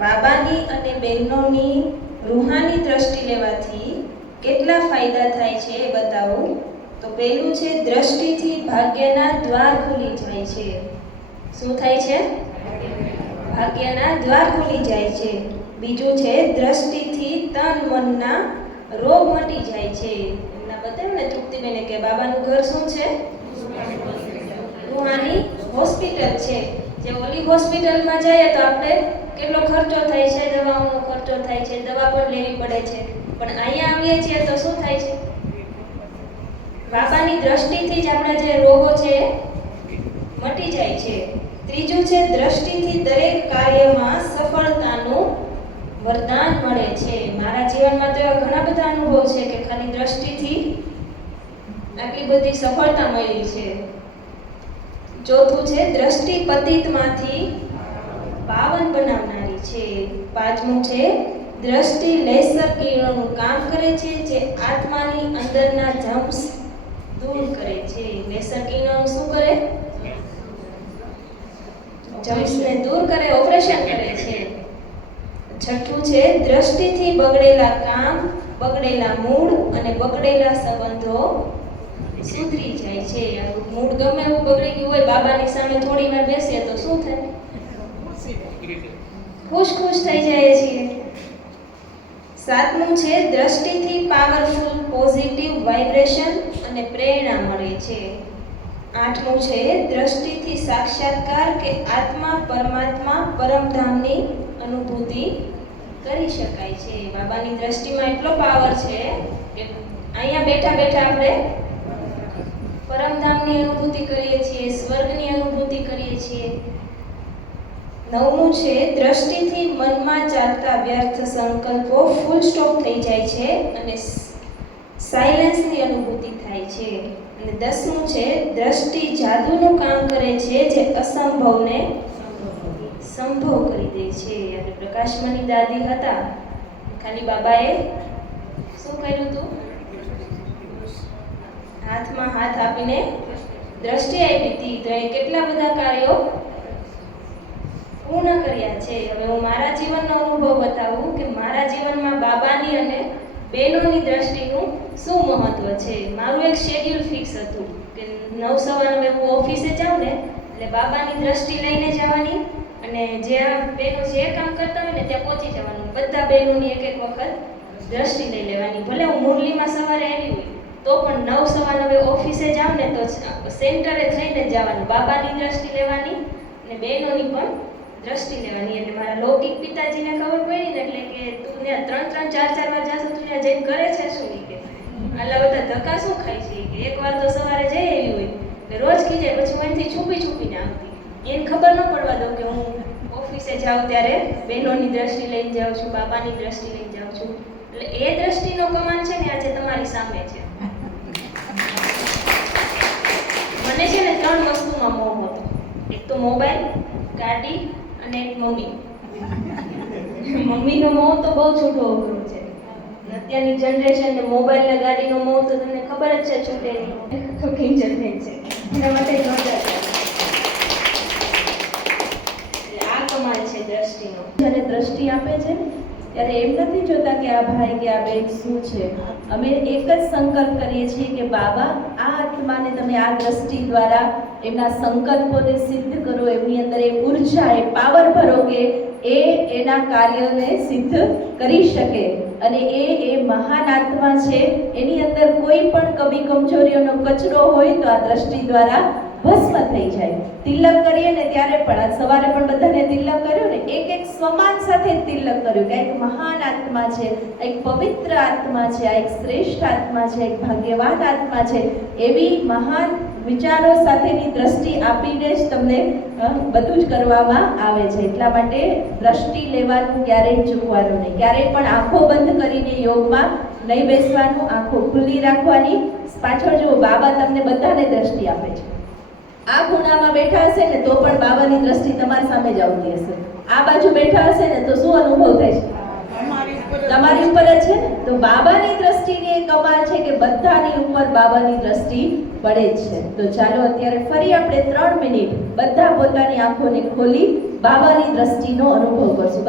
બાબાની અને બહેનોની રૂહાની દ્રષ્ટિ લેવાથી કેટલા ફાયદા થાય છે એ બતાવું. તો પહેલું છે, દ્રષ્ટિથી ભાગ્યના દ્વાર ખુલી જાય છે. શું થાય છે? ભાગ્યના દ્વાર ખુલી જાય છે. બીજું છે, દ્રષ્ટિથી તન મનના રોગ મટી જાય છે. એમના બતાવ્યું ને તૃપ્તિબેને કે બાબાનું ઘર શું છે? રૂહાની હોસ્પિટલ છે. જે ઓલી હોસ્પિટલમાં જઈએ તો આપણે કેટલો ખર્ચો થાય છે, દવાઓનો ખર્ચો થાય છે, દવા પણ લેવી પડે છે. પણ અહીંયા આવીએ છીએ તો શું થાય છે? બાબાની દ્રષ્ટિથી જ આપણા જે રોગો છે મટી જાય છે. ત્રીજું છે, દ્રષ્ટિથી દરેક કાર્યમાં સફળતાનું વરદાન મળે છે. મારા જીવનમાં તો એવા ઘણા બધા અનુભવ છે કે ખાલી દ્રષ્ટિથી આટલી બધી સફળતા મળી છે. ચોથું છે, દ્રષ્ટિ પતિતમાંથી પાવન બનાવનારી છે. પાંચમું છે, દ્રષ્ટિ લેસર કિરણોનું કામ કરે છે જે આત્માની અંદરના જમ્સ દૂર કરે છે. લેસર કિરણો શું કરે? જમ્સને દૂર કરે, ઓપરેશન કરે છે. છઠ્ઠું છે, દ્રષ્ટિથી બગડેલા કામ, બગડેલા મૂડ અને બગડેલા સંબંધો સુધરી જાય છે. મૂડ ગમે એવું બગડી ગયું હોય, બાબાની સામે થોડી વાર બેસીએ તો શું થાય? ખુશ થઈ જાય છીએ. સાતમું છે, દ્રષ્ટિથી પાવરફુલ પોઝિટિવ વાઇબ્રેશન અને પ્રેરણા મળે છે. આઠમું છે, દ્રષ્ટિથી સાક્ષાત્કાર કે આત્મા પરમાત્મા પરમધામની અનુભૂતિ કરી શકાય છે. બાબાની દ્રષ્ટિમાં એટલો પાવર છે કે અહીંયા બેઠા બેઠા આપણે પરમધામની અનુભૂતિ કરીએ છીએ, સ્વર્ગની અનુભૂતિ કરીએ છીએ. નવમું છે, દ્રષ્ટિથી મનમાં ચાલતા વ્યર્થ સંકલ્પો ફૂલ સ્ટોપ થઈ જાય છે અને સાયલેન્સની અનુભૂતિ થાય છે. અને 10મું છે, દ્રષ્ટિ જાદુનું કામ કરે છે જે અસંભવને સંભવ કરી દે છે. અને પ્રકાશમણી દાદી હતા, ખાલી બાબાએ શું કર્યું હતું? હાથમાં હાથ આપીને દ્રષ્ટિ આપી હતી. તો એ કેટલા બધા કાર્યો પૂર્ણ કર્યા છે. હવે હું મારા જીવનનો અનુભવ બતાવું કે મારા જીવનમાં બાબાની અને બહેનોની દ્રષ્ટિનું શું મહત્વ છે. મારું એક શેડ્યુલ ફિક્સ હતું કે 9:15 હું ઓફિસે જાઉં ને એટલે બાબાની દ્રષ્ટિ લઈને જવાની અને જ્યાં બહેનો જે કામ કરતા હોય ને ત્યાં પહોંચી જવાનું. બધા બહેનોની એક વખત દ્રષ્ટિ લઈ લેવાની. ભલે હું મુરલીમાં સવારે આવી હોય તો પણ 9:15 ઓફિસે જાઉં ને તો સેન્ટરે થઈને જવાનું. બાબાની દ્રષ્ટિ લેવાની અને બહેનોની પણ દ્રષ્ટિ લેવાની. એટલે મારા લૌકિક પિતાજીને ખબર પડી ને એટલે કે તું ને 3-4 વાર જાશું, તું ત્યાં જઈને કરે છે શું? કે આટલા બધા ધક્કા શું ખાય છે? કે એકવાર તો સવારે જઈ આવી હોય કે રોજ કીધે પછી હું અહીંથી છુપીને આવતી. એને ખબર ન પડવા દઉં કે હું ઓફિસે જાઉં ત્યારે બહેનોની દ્રષ્ટિ લઈને જાઉં છું, બાબાની દ્રષ્ટિ લઈને જાઉં છું. એટલે એ દ્રષ્ટિનો કમાન છે ને આજે તમારી સામે છે. મને છે ને 3 વસ્તુમાં મોહ હતો. એક તો મોબાઈલ, ગાડી અને એક મમ્મી. મમ્મીનો મોહ તો બહુ છૂટો અઘરો છે. અત્યારની જનરેશન ને મોબાઈલ ને ગાડીનો મોહ તો તમને ખબર જ છે છૂટે નહીં. તો કિંજલ થઈ છે એના માટે મજા છે. એટલે આ કમાલ છે દ્રષ્ટિનો. જ્યારે દ્રષ્ટિ આપે છે ત્યારે એમ નથી જોતા કે આ ભાઈ કે આ બેન શું છે. અમે એક જ સંકલ્પ કરીએ છીએ કે બાબા આ આત્માને તમે આ દ્રષ્ટિ દ્વારા એમના સંકલ્પોને સિદ્ધ કરો, એમની અંદર એ ઉર્જા એ પાવર ભરો કે એ એના કાર્યોને સિદ્ધ કરી શકે અને એ મહાન આત્મા છે. એની અંદર કોઈ પણ કમી કમજોરીઓનો કચરો હોય તો આ દ્રષ્ટિ દ્વારા ભસ્મ થઈ જાય. તિલક કરીએ ને ત્યારે પણ આ સવારે પણ બધાને તિલક કર્યું ને, એક સમાન સાથે તિલક કર્યું કે એક મહાન આત્મા છે, એક પવિત્ર આત્મા છે, આ એક શ્રેષ્ઠ આત્મા છે, એક ભાગ્યવાન આત્મા છે. એવી મહાન વિચારો સાથેની દ્રષ્ટિ આપીને જ તમને બધું જ કરવામાં આવે છે. એટલા માટે દ્રષ્ટિ લેવાનું ક્યારેય ચૂકવાનું નહીં. ક્યારેય પણ આંખો બંધ કરીને યોગમાં નહીં બેસવાનું, આંખો ખુલ્લી રાખવાની. પાછળ જુઓ, બાબા તમને બધાને દ્રષ્ટિ આપે છે. આ ખૂણામાં બેઠા હશે ને તો પણ બાબાની દ્રષ્ટિ તમારી સામે જ આવતી હશે. આ બાજુ બેઠા હશે ને તો શું અનુભવ થાય છે? તમારી ઉપર જ છે ને. તો બાબાની દ્રષ્ટિની એક કમાલ છે કે બધાની ઉપર બાબાની દ્રષ્ટિ પડે જ છે. તો ચાલો અત્યારે ફરી આપણે 3 મિનિટ બધા પોતાની આંખોને ખોલી બાબાની દ્રષ્ટિનો અનુભવ કરશું.